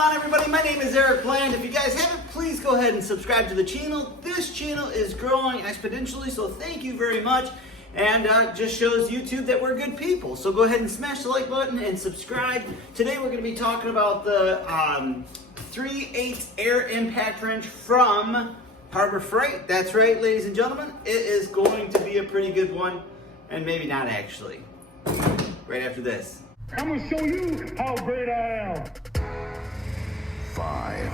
on, everybody? My name is Eric Bland. If you guys haven't, please go ahead and subscribe to the channel. This channel is growing exponentially, so thank you very much. And just shows YouTube that we're good people. So go ahead and smash the like button and subscribe. Today we're going to be talking about the 3/8 air impact wrench from Harbor Freight. That's right, ladies and gentlemen. It is going to be a pretty good one, and maybe not actually. Right after this. I'm gonna show you how great I am. 5,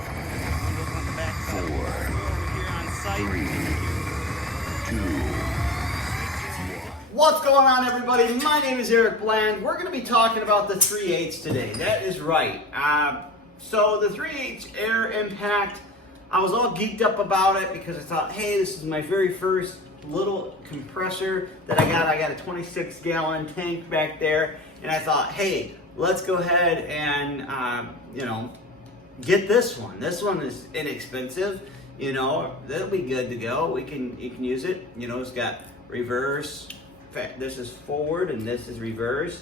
4, 3, 2. What's going on, everybody? My name is Eric Bland. We're going to be talking about the 3/8 today. That is right. So the 3/8 air impact, I was all geeked up about it because I thought, hey, this is my very first little compressor that I got. I got a 26-gallon tank back there, and I thought, hey, let's go ahead and get this one. This one is inexpensive. That'll be good to go. You can use it. It's got reverse. In fact, this is forward and this is reverse.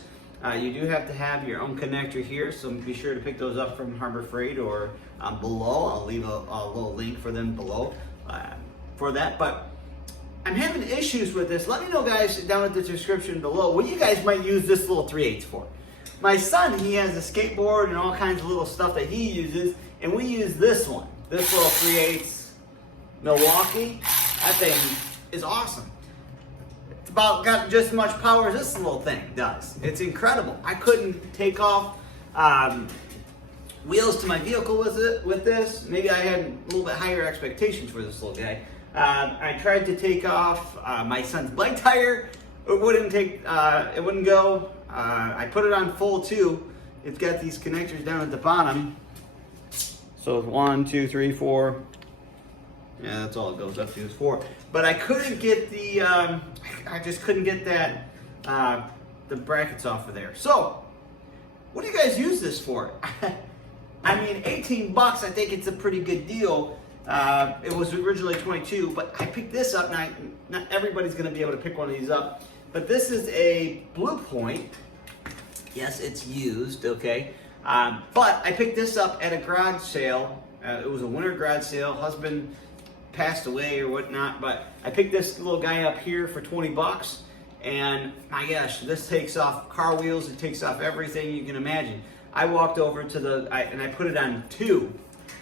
You do have to have your own connector here, so be sure to pick those up from Harbor Freight or below. I'll leave a little link for them below for that. But I'm having issues with this. Let me know, guys, down at the description below what you guys might use this little 3/8 for. My son, he has a skateboard and all kinds of little stuff that he uses, and we use this one. This little 3/8 Milwaukee. That thing is awesome. It's about got just as much power as this little thing does. It's incredible. I couldn't take off wheels to my vehicle with this. Maybe I had a little bit higher expectations for this little guy. I tried to take off my son's bike tire. It wouldn't go. I put it on full too. It's got these connectors down at the bottom. So it's 1, 2, 3, 4. Yeah, that's all it goes up to is 4. But I couldn't get the, I just couldn't get that, the brackets off of there. So, what do you guys use this for? I mean, 18 bucks, I think it's a pretty good deal. It was originally 22, but I picked this up. Now, not everybody's going to be able to pick one of these up, but this is a Blue Point. Yes, it's used, okay. But I picked this up at a garage sale. It was a winter garage sale. Husband passed away or whatnot, but I picked this little guy up here for 20 bucks. And my gosh, this takes off car wheels. It takes off everything you can imagine. I walked over to and I put it on 2.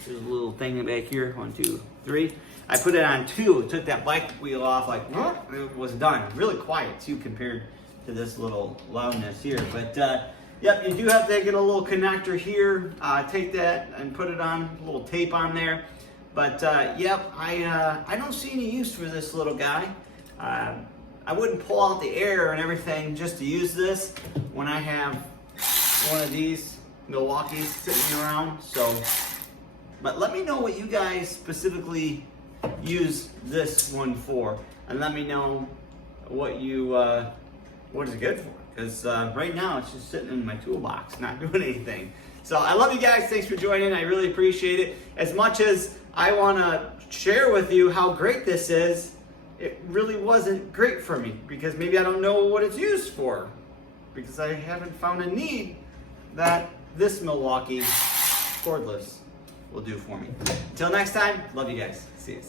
There's a little thing back here, 1, 2, 3. I put it on 2, took that bike wheel off, like, it was done. Really quiet too compared to this little loudness here. But yep, you do have to get a little connector here. Take that and put it on, a little tape on there. But yep, I don't see any use for this little guy. I wouldn't pull out the air and everything just to use this when I have one of these Milwaukees sitting around. So, but let me know what you guys specifically use this one for, and let me know what is it good for. Because right now it's just sitting in my toolbox, not doing anything. So I love you guys. Thanks for joining. I really appreciate it. As much as I want to share with you how great this is, it really wasn't great for me because maybe I don't know what it's used for, because I haven't found a need that this Milwaukee cordless will do for me. Until next time, love you guys. See you.